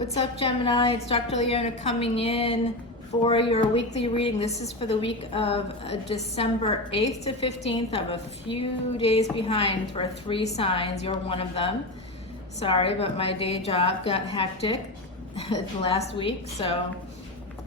What's up, Gemini? It's Dr. Leona coming in for your weekly reading. This is for the week of December 8th to 15th. I'm a few days behind for 3 signs. You're one of them. Sorry, but my day job got hectic last week, or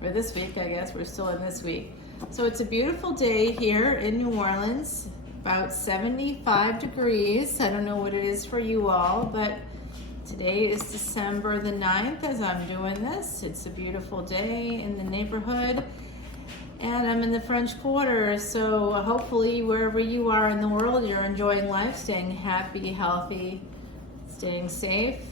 this week, I guess. We're still in this week. So it's a beautiful day here in New Orleans, about 75 degrees. I don't know what it is for you all, but today is December the 9th as I'm doing this. It's a beautiful day in the neighborhood, and I'm in the French Quarter, so hopefully wherever you are in the world, you're enjoying life, staying happy, healthy, staying safe.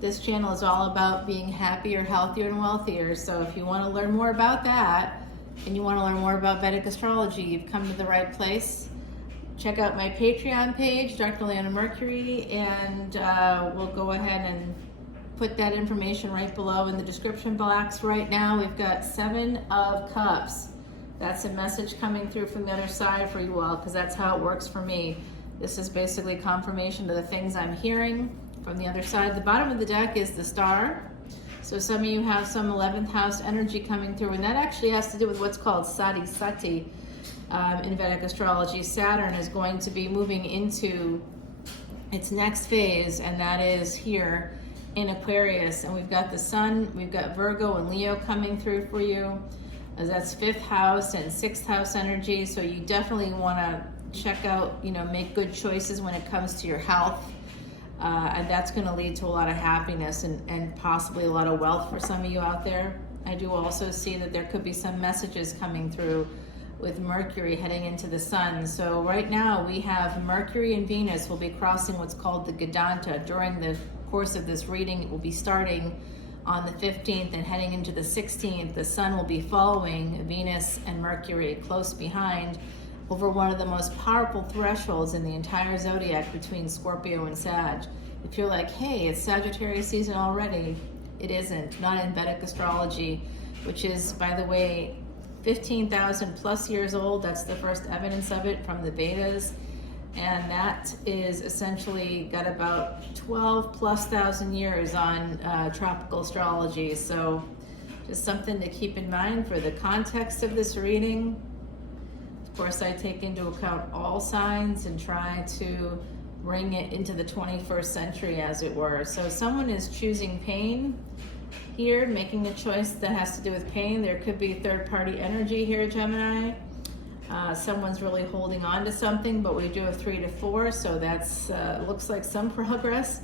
This channel is all about being happier, healthier, and wealthier, so if you want to learn more about that, and you want to learn more about Vedic Astrology, you've come to the right place. Check out my Patreon page, Dr. Leona Mercury, and we'll go ahead and put that information right below in the description box. Right now, we've got 7 of Cups. That's a message coming through from the other side for you all, because that's how it works for me. This is basically confirmation of the things I'm hearing from the other side. The bottom of the deck is the Star. So some of you have some 11th house energy coming through, and that actually has to do with what's called Sati Sati. In Vedic Astrology, Saturn is going to be moving into its next phase, and that is here in Aquarius. And we've got the Sun, we've got Virgo and Leo coming through for you. As that's 5th house and 6th house energy. So you definitely want to check out, make good choices when it comes to your health. And that's going to lead to a lot of happiness and possibly a lot of wealth for some of you out there. I do also see that there could be some messages coming through with Mercury heading into the Sun. So right now we have Mercury and Venus will be crossing what's called the Vedanta. During the course of this reading, it will be starting on the 15th and heading into the 16th. The Sun will be following Venus and Mercury close behind over one of the most powerful thresholds in the entire zodiac between Scorpio and Sag. If you're like, hey, it's Sagittarius season already, it isn't, not in Vedic Astrology, which is, by the way, 15,000 plus years old. That's the first evidence of it from the Vedas. And that is essentially got about 12 plus thousand years on tropical astrology. So just something to keep in mind for the context of this reading. Of course, I take into account all signs and try to bring it into the 21st century, as it were. So someone is choosing pain here, making a choice that has to do with pain. There could be third-party energy here, Gemini. Someone's really holding on to something, but we do have 3 to 4, so that's looks like some progress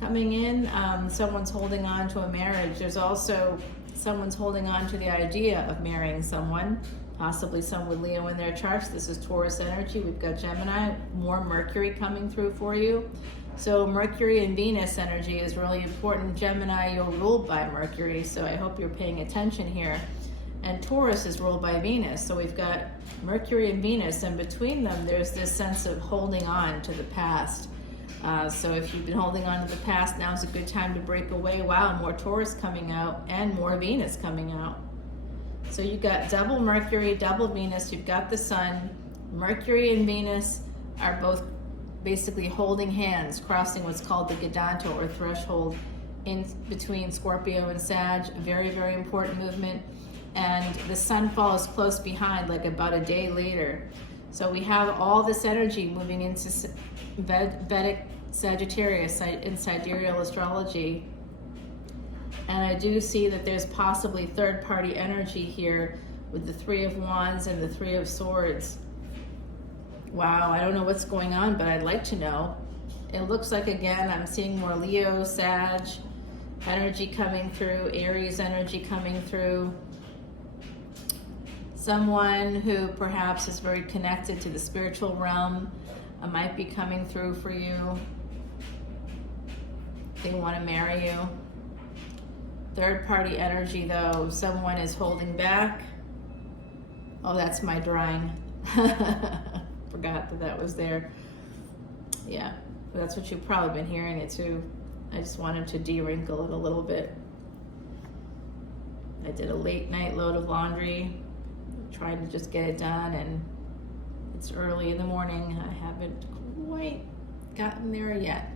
coming in. Someone's holding on to a marriage. There's also someone's holding on to the idea of marrying someone, possibly someone with Leo in their charts. This is Taurus energy. We've got Gemini, more Mercury coming through for you. So Mercury and Venus energy is really important. Gemini, you're ruled by Mercury, so I hope you're paying attention here. And Taurus is ruled by Venus, so we've got Mercury and Venus, and between them there's this sense of holding on to the past. So if you've been holding on to the past, now's a good time to break away. Wow, more Taurus coming out and more Venus coming out. So you've got double Mercury, double Venus, you've got the Sun. Mercury and Venus are both basically holding hands, crossing what's called the Vedanta or threshold in between Scorpio and Sag. A very, very important movement. And the Sun follows close behind, like about a day later. So we have all this energy moving into Vedic Sagittarius in sidereal astrology. And I do see that there's possibly third-party energy here with the 3 of Wands and the 3 of Swords. Wow, I don't know what's going on, but I'd like to know. It looks like, again, I'm seeing more Leo, Sag energy coming through, Aries energy coming through. Someone who perhaps is very connected to the spiritual realm might be coming through for you. They want to marry you. Third-party energy, though, someone is holding back. Oh, that's my drawing. Forgot that was there. Yeah, but that's what you've probably been hearing it too. I just wanted to de-wrinkle it a little bit. I did a late night load of laundry, trying to just get it done, and it's early in the morning. I haven't quite gotten there yet.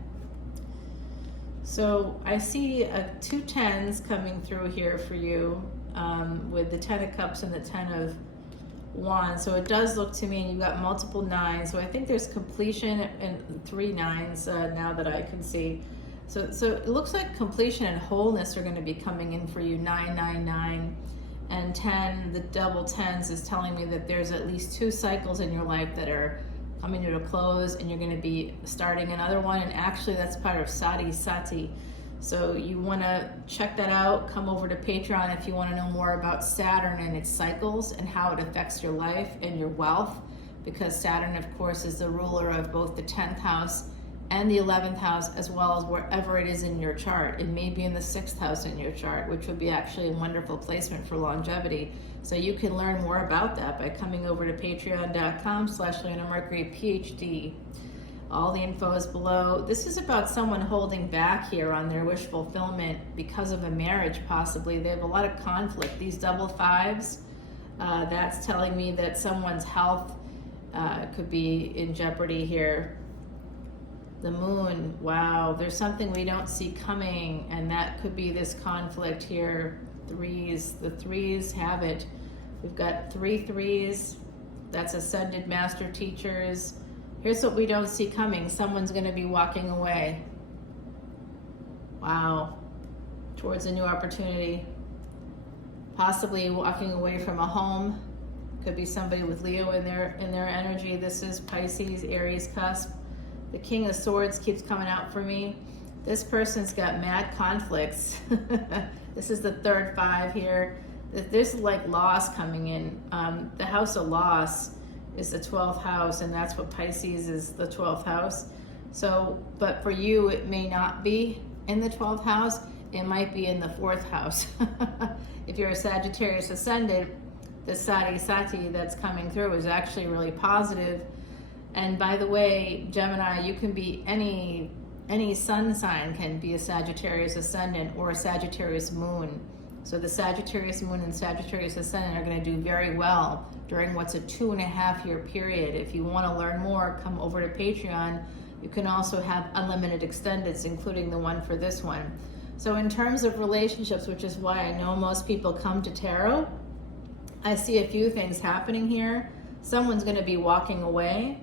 So I see two tens coming through here for you, with the 10 of Cups and the 10 of Wands. So it does look to me, and you've got multiple nines. So I think there's completion and 3 nines now that I can see. So it looks like completion and wholeness are going to be coming in for you. 999 and 10, the double tens is telling me that there's at least 2 cycles in your life that are coming to a close, and you're going to be starting another one. And actually that's part of Sati. So you want to check that out. Come over to Patreon if you want to know more about Saturn and its cycles and how it affects your life and your wealth, because Saturn, of course, is the ruler of both the 10th house and the 11th house, as well as wherever it is in your chart. It may be in the 6th house in your chart, which would be actually a wonderful placement for longevity. So you can learn more about that by coming over to patreon.com/leonamercuryphd. All the info is below. This is about someone holding back here on their wish fulfillment because of a marriage, possibly. They have a lot of conflict. These double fives, that's telling me that someone's health could be in jeopardy here. The moon, wow, there's something we don't see coming, and that could be this conflict here. Threes, the threes have it. We've got 3 threes. That's ascended master teachers. Here's what we don't see coming. Someone's going to be walking away. Wow. Towards a new opportunity. Possibly walking away from a home. Could be somebody with Leo in their energy. This is Pisces, Aries cusp. The King of Swords keeps coming out for me. This person's got mad conflicts. This is the 3rd 5 here. There's like loss coming in. The house of loss is the 12th house, and that's what Pisces is, the 12th house. So, but for you, it may not be in the 12th house. It might be in the 4th house. If you're a Sagittarius ascendant, the Sati that's coming through is actually really positive. And by the way, Gemini, you can be any sun sign can be a Sagittarius ascendant or a Sagittarius moon. So the Sagittarius moon and Sagittarius ascendant are going to do very well during what's a 2.5-year period. If you want to learn more, come over to Patreon. You can also have unlimited extendeds, including the one for this one. So in terms of relationships, which is why I know most people come to tarot, I see a few things happening here. Someone's going to be walking away.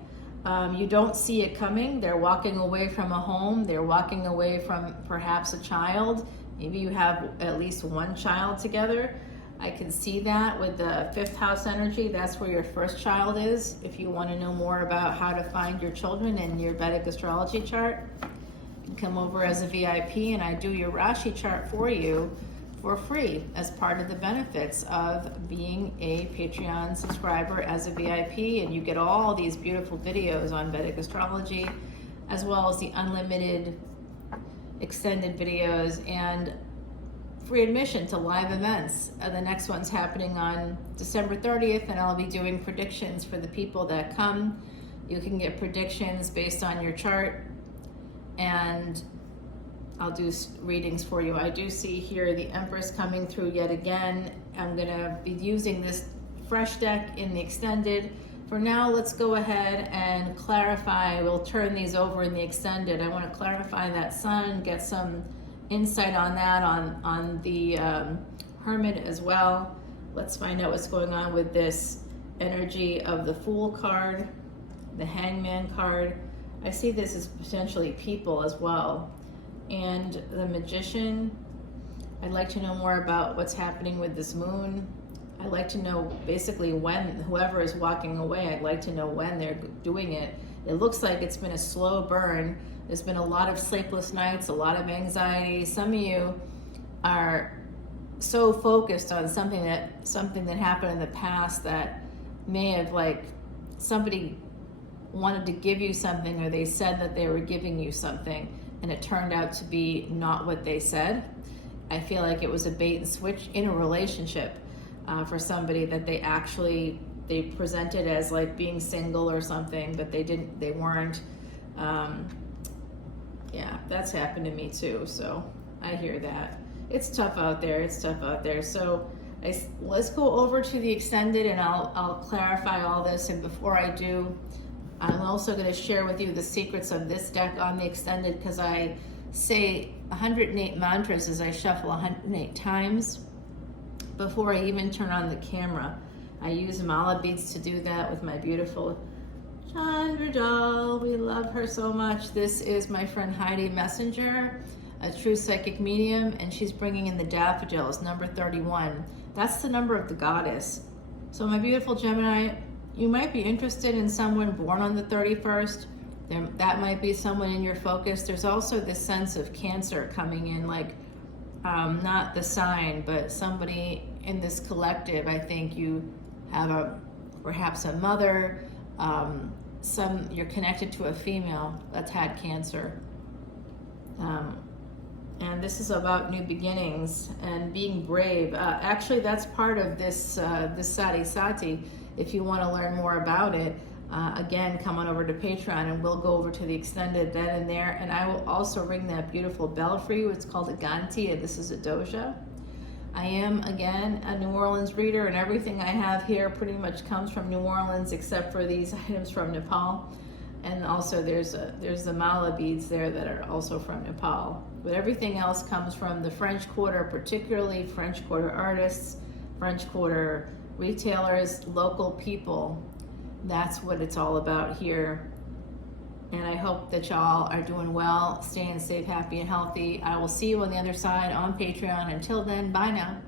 You don't see it coming. They're walking away from a home. They're walking away from perhaps a child. Maybe you have at least one child together. I can see that with the 5th house energy. That's where your first child is. If you want to know more about how to find your children in your Vedic Astrology chart, you can come over as a VIP and I do your Rashi chart for you for free as part of the benefits of being a Patreon subscriber as a VIP. And you get all these beautiful videos on Vedic Astrology, as well as the unlimited extended videos and free admission to live events. The next one's happening on December 30th, and I'll be doing predictions for the people that come. You can get predictions based on your chart, and I'll do readings for you. I do see here the Empress coming through yet again. I'm going to be using this fresh deck in the extended. For now, let's go ahead and clarify. We'll turn these over in the extended. I want to clarify that sun, get some insight on that, on the Hermit as well. Let's find out what's going on with this energy of the Fool card, the Hangman card. I see this as potentially people as well. And the Magician. I'd like to know more about what's happening with this moon. I'd like to know basically when, whoever is walking away, I'd like to know when they're doing it. It looks like it's been a slow burn. There's been a lot of sleepless nights, a lot of anxiety. Some of you are so focused on something that happened in the past that may have, like, somebody wanted to give you something, or they said that they were giving you something, and it turned out to be not what they said. I feel like it was a bait and switch in a relationship for somebody that they presented as like being single or something, but they weren't. Yeah, that's happened to me too, so I hear that. It's tough out there, So let's go over to the extended, and I'll clarify all this. And before I do, I'm also going to share with you the secrets of this deck on the extended, because I say 108 mantras as I shuffle 108 times before I even turn on the camera. I use mala beads to do that with my beautiful Chandra doll. We love her so much. This is my friend Heidi Messenger, a true psychic medium, and she's bringing in the daffodils, number 31. That's the number of the goddess. So my beautiful Gemini, you might be interested in someone born on the 31st. That might be someone in your focus. There's also this sense of Cancer coming in, like not the sign, but somebody in this collective. I think you have perhaps a mother, you're connected to a female that's had Cancer. And this is about new beginnings and being brave. Actually, that's part of this Sati Sati. If you want to learn more about it, again, come on over to Patreon and we'll go over to the extended then and there. And I will also ring that beautiful bell for you. It's called a Ganti, and this is a doja. I am, again, a New Orleans reader, and everything I have here pretty much comes from New Orleans except for these items from Nepal. And also there's the mala beads there that are also from Nepal. But everything else comes from the French Quarter, particularly French Quarter artists, French Quarter retailers, local people. That's what it's all about here. And I hope that y'all are doing well, staying safe, happy, and healthy. I will see you on the other side on Patreon. Until then, bye now.